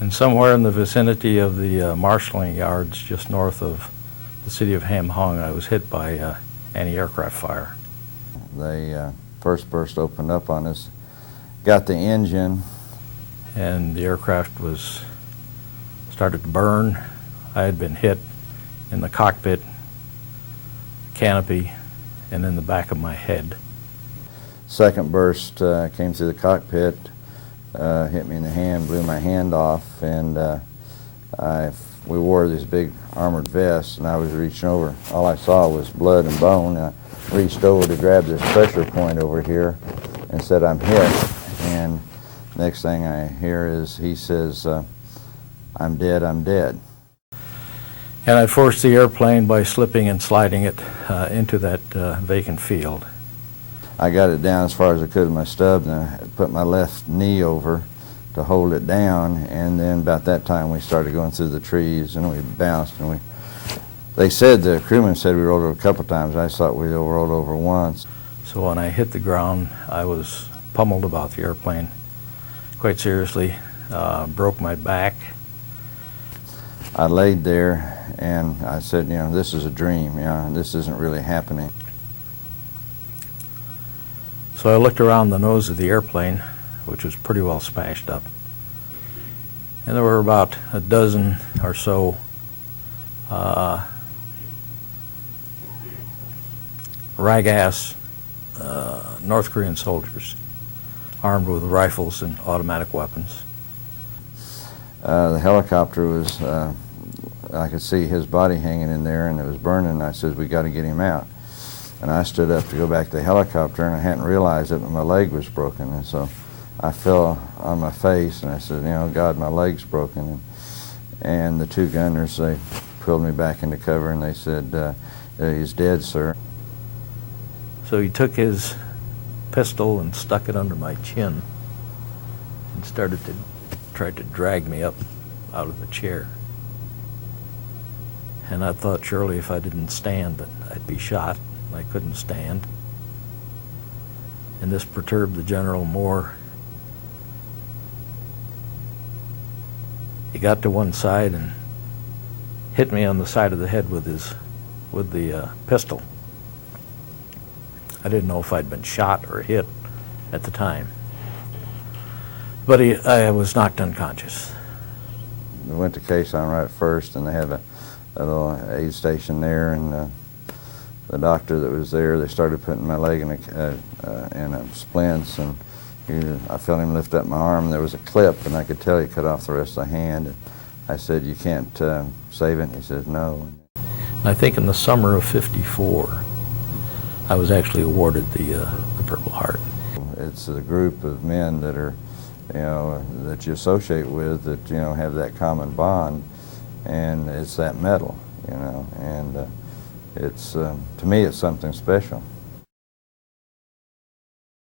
And somewhere in the vicinity of the marshalling yards just north of the city of Ham Hung, I was hit by anti-aircraft fire. They first burst opened up on us, got the engine. And the aircraft started to burn. I had been hit in the cockpit, canopy, and in the back of my head. Second burst came through the cockpit, hit me in the hand, blew my hand off, and we wore these big armored vests, and I was reaching over. All I saw was blood and bone, and I reached over to grab this pressure point over here and said, "I'm hit." And next thing I hear is he says, "I'm dead, I'm dead." And I forced the airplane by slipping and sliding it into that vacant field. I got it down as far as I could with my stub, and I put my left knee over to hold it down, and then about that time we started going through the trees, and we bounced, and the crewman said we rolled over a couple times. I thought we rolled over once. So when I hit the ground, I was pummeled about the airplane quite seriously, broke my back. I laid there and I said, this is a dream, this isn't really happening. So I looked around the nose of the airplane, which was pretty well smashed up. And there were about a dozen or so rag-ass North Korean soldiers armed with rifles and automatic weapons. The helicopter was, I could see his body hanging in there, and it was burning, and I said, "We got to get him out." And I stood up to go back to the helicopter, and I hadn't realized it, but my leg was broken, and so I fell on my face, and I said, "God, my leg's broken." And the two gunners, they pulled me back into cover, and they said, "He's dead, sir." So he took his pistol and stuck it under my chin and tried to drag me up out of the chair. And I thought surely if I didn't stand that I'd be shot. I couldn't stand. And this perturbed the general more. He got to one side and hit me on the side of the head with the pistol. I didn't know if I'd been shot or hit at the time. But I was knocked unconscious. We went to Quezon right first, and they had a little aid station there, and the doctor that was there, they started putting my leg in splints, and I felt him lift up my arm, and there was a clip, and I could tell he cut off the rest of the hand. And I said, "You can't save it?" And he said, "No." I think in the summer of '54, I was actually awarded the Purple Heart. It's a group of men that are, that you associate with, that have that common bond, and it's that medal, and it's to me it's something special.